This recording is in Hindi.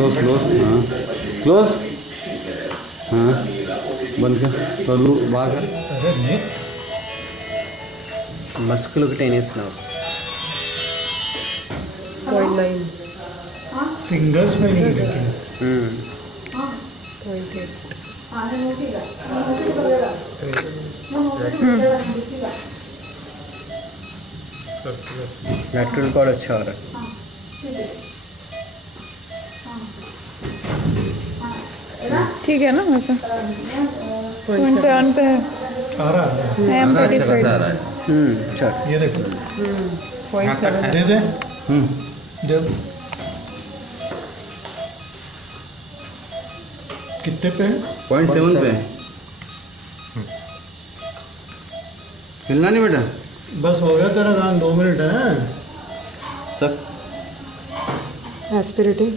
क्लोज क्लोज, हाँ क्लोज, हाँ बंद कर, कर दो बाहर कर। अरे नहीं, मस्कुलोक्यूटेनियस नर्व 0.9 फिंगर्स में नहीं लेकिन 0.8 लैटरल कॉर्ड अच्छा हो रहा है। ठीक है ना वैसे 0.7 पे है। आ रहा है। आई एम अच्छा सेटिस्फाइड। खासा आ रहा है। अच्छा। ये देखो, 0.7 दे दे दे। कितने पे है? 0.7 पे। हिलना नहीं बेटा। बस हो गया तेरा काम, 2 मिनट है। सब एस्पिरेटिंग